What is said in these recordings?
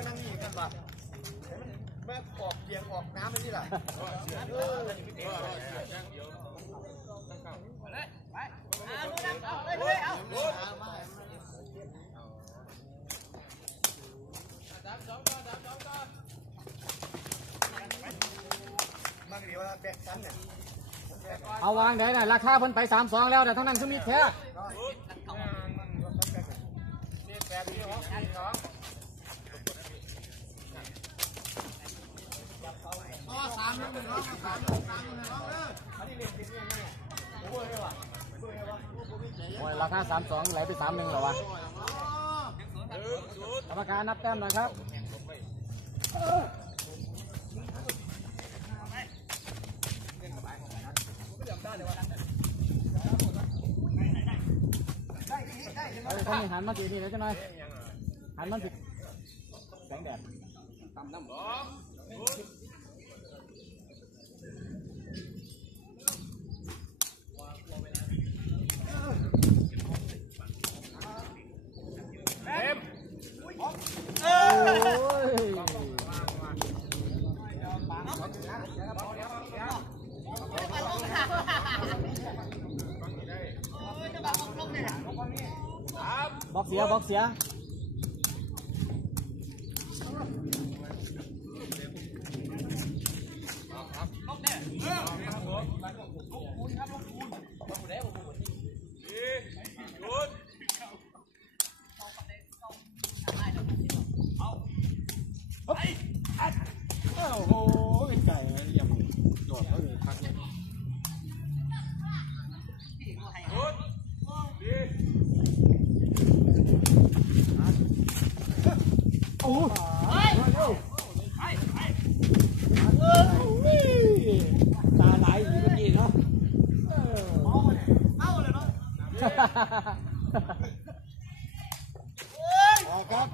มานั่งนี่กันป่ะแม่ออกเบียงออกน้ำไปที่ไหนเออมากดีว่าแบกชั้นเนี่ยเอาวางได้น่ะราคาเพิ่นไปสามสองแล้วแต่ทั้งนั้นคือมีแท้ แปดที่หกสี่สอสามหนึ่งหนึ่งน้องสามหนึ่งสามหนึ่งน้องเอออันนี้เรียนจริงยังไงเนี่ยโอ้ยเลยวะโอ้ยเลยวะโอ้โหใจโอ้ยราคาสามสองไหลไปสามหนึ่งเหรอวะกรรมการนับแต้มหน่อยครับเอ้ยเขามีหันมาสีนี่เลยใช่ไหมหันมันสิแสงแดดโอ้ย บล็ ออกครับ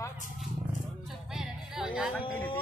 ตั้งตีหนึ่งตี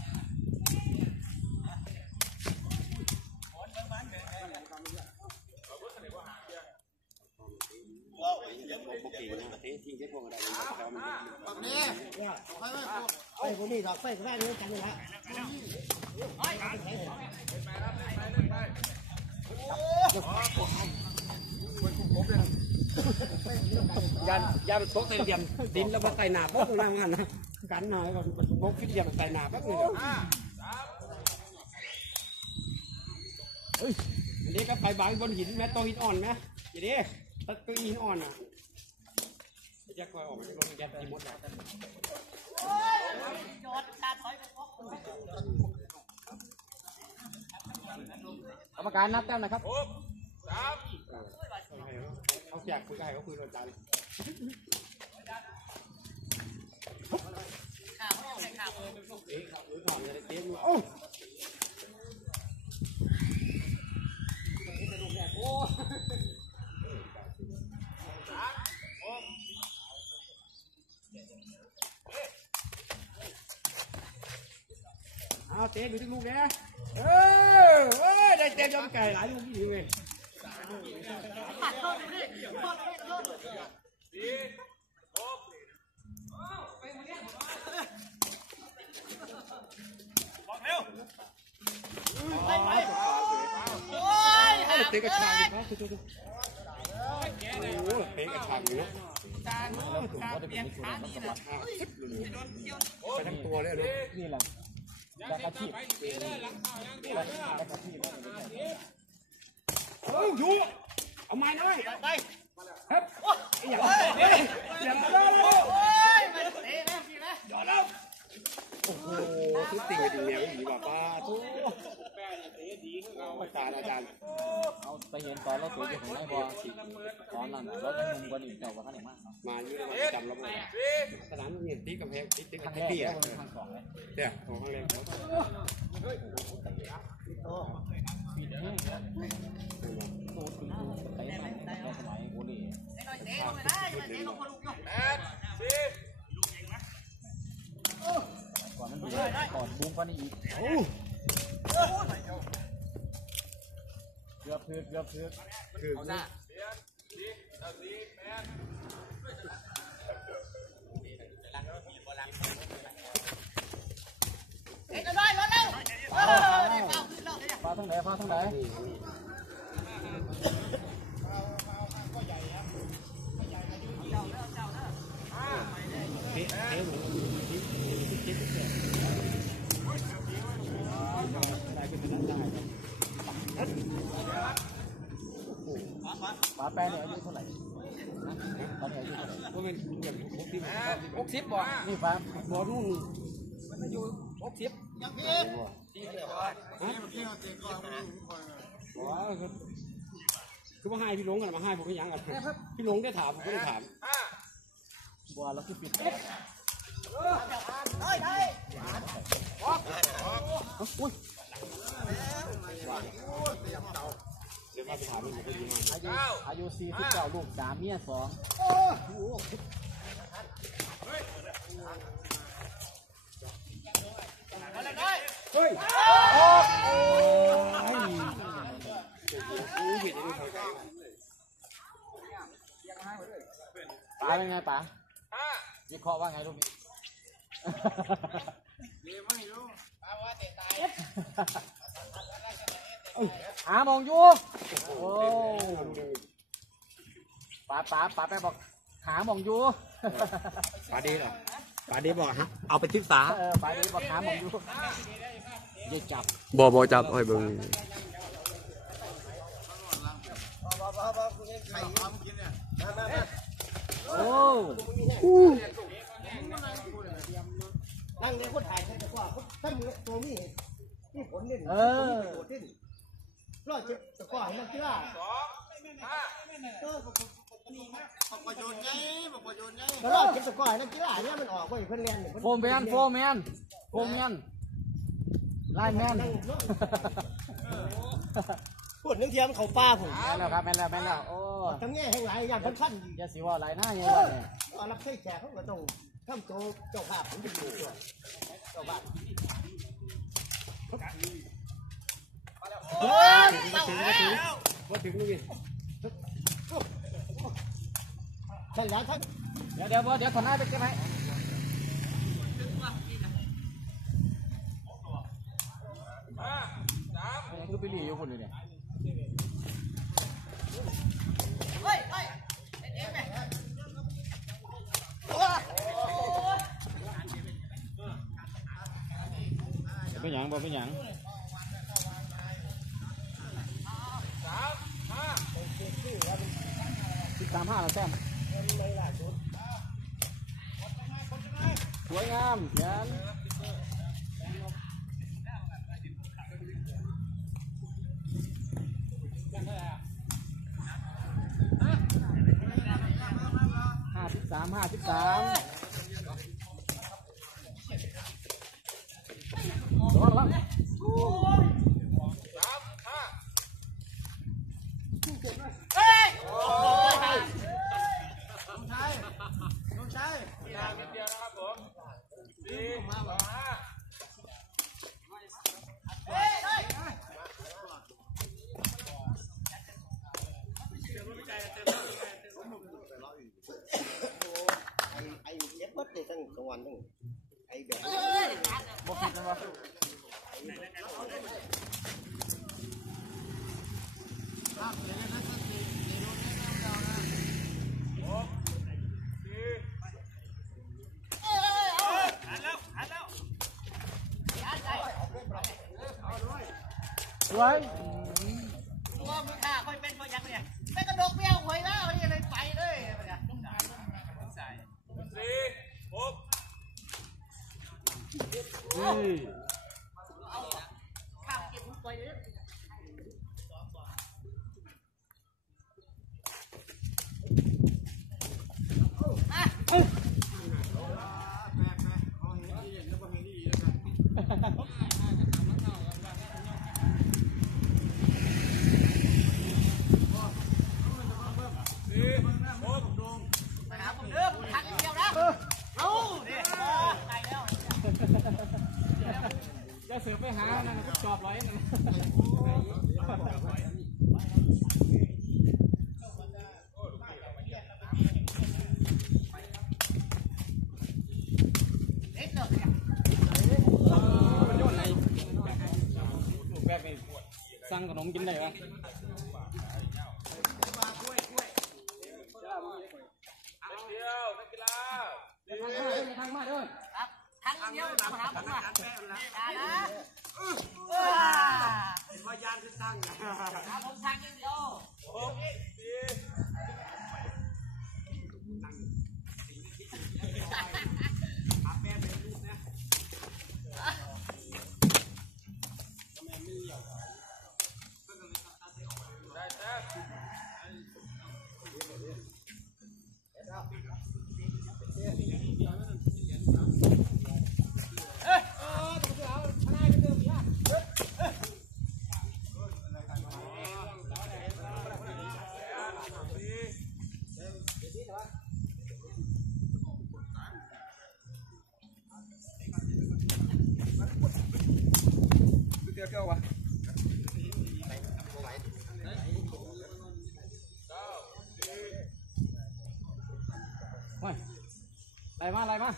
ไอ้คนนี้ดอกไฟก็ได้เลยกันเลยละยันยันโต๊ะเหลี่ยมดินแล้วมาใส่หนาป๊อกตรงนั้นนะกันหน่อยก่อนโต๊ะขึ้นเหลี่ยมใส่หนาแป๊บนึงเฮ้ยอันนี้ก็ไปบางบนหินแม่โตหินอ่อนไหมอย่างนี้ตัดตัวหินอ่อนอะ จะคอยออกมาจากโรงแรมที่มดแล้วกรรมการนับแต้มนะครับเขาอยากคุยกับใครเขาคุยกับอาจารย์เอ๊ะขับรถถอนจะได้เตี้ยมือโอ้ เอาเตะดูที่ลูกเนี่ยเออเออได้เต็มยอมไก่หลายลูกที่อยู่เว้ยเตะกระชากอีกแล้วโอ้เตะกระชากอยู่เนาะว่าจะเป็นมิชูมันสวัสดิ์ไปทั้งตัวเลยเลยนี่แหละ จากอาชีพนี่แหละจากอาชีพเฮ้ยอยู่เอาไม้หน่อยไปครับอย่าอย่ามาเลยโอ้โหทุกติ่งเปดีแนวดีกว่าป้าทุก อาจาย์อาจารย์เอาไปเห็นตอนเราตัวอยู่ของนายบอสิตอนนั้นเราจะนุ่มกว่านี้เจ้าว่าท่านไหนมากมาอยู่ในจำเราไม่ได้สนามนี่ตีกำแพงตีตีครั้งตีแรกตีแล้อะวครั้งสองเลยเนี่ยของข้างแรกเขาปีนี้ตูดคุณครูไปมันในสมัยโอเล่ก่อนนั้นก่อนบูมกันอีก เกือบเพือกเกือบเพือกคือฟ้าทั้งไหนฟ้าทั้งไหน หร่ก็เป็นแบบพวกที่มันหกสิบบ่นี่ฟ้าบอลนู่นหกสิบว้าวคือว่าให้พี่ลงกันมาให้ผมก็ยังกันพี่ลงได้ถามผมก็ได้ถามบัวแล้วคือปิดเดี๋ย วมาไปถามมันก็ดีมากอายุอายุ49ลูก3เมีย2เฮ้ยกูเห็นยังไงป๋าเป็นไงป๋าวิเคราะห์ว่าไงลูกนี้หา มองอยู่โอ้ป๋าป๋าป๋าไปบอกหามองอยู่ปาดีเหรอปาดีบอกฮะเอาไปศึกษาเออป๋าดีบอกหามองอยู่อย่าจับบอบอจับอ้อยเบิ้งโอ้นั่งในคนถ่ายใช่ไหมว่าท่านตัวนี้นี่ผลเล่นเออโดดเล่น รอดจะตะก้อให้นักกีฬาเออบอกประโยชน์ไงบอกประโยชน์ไงก็รอดจะตะก้อให้นักกีฬาเนี่ยมันออกไปเพิ่นเรียนเนี่ยโฟมแมนโฟมแมนโฟมแมนไล่แมนพูดนึงเทียมเขาป้าผมแม่นแล้วครับแม่นแล้วแม่นแล้วโอ้ทำแง่ให้หลายอย่างพันพันอย่าสิว่าหลายหน้าอย่างนี้เนี่ยเอารับใช้แขกเขาก็ต้องทำตัวเจ้าภาพผมจะอยู่ตัวเจ้าภาพ เฮ้ยว่าถึงลูกนี่ท่านแล้วท่านเดี๋ยวเสามห้าเราแซมสวยงามยันห้าสิบสามห้าสิบสามสองแล้วสามห้า ยางนิดเดียวนะครับผมสี่ต่อห้าไอ้เจ็บมัดเลยทั้งกลางวันทั้งไอ้แบบบอกผิดนะวะ Hãy subscribe cho kênh Ghiền Mì Gõ Để không bỏ lỡ những video hấp dẫn ไว้ว่ามือข้าค่อยเป็นคนยังเนี่ยเป็นกระดกเบี้ยวหวยแล้วนี่เลยไปเลยเนี่ยเฮ้ยข้าวเก็บหุ้นไปเลย ไปหาผมเด้อผมทักเดียวนะเอาดิไปแล้ว จะเสือไปหานั่นก็จอบร้อยนั่น เด็ดเลย มันโยนไหนลูกแบกไปสั่ งขนมกินได้ปะทางมาด้วยครับทางเดียวครับผมมาอย่านะเป็นว่ายานขึ้นตั้งนะผมทางเดียว ไล่มาไล่มา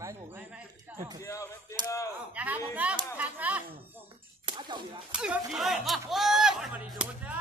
ไล่ถูกไหมอย่าหาผมนะผมทักนะโอ้ย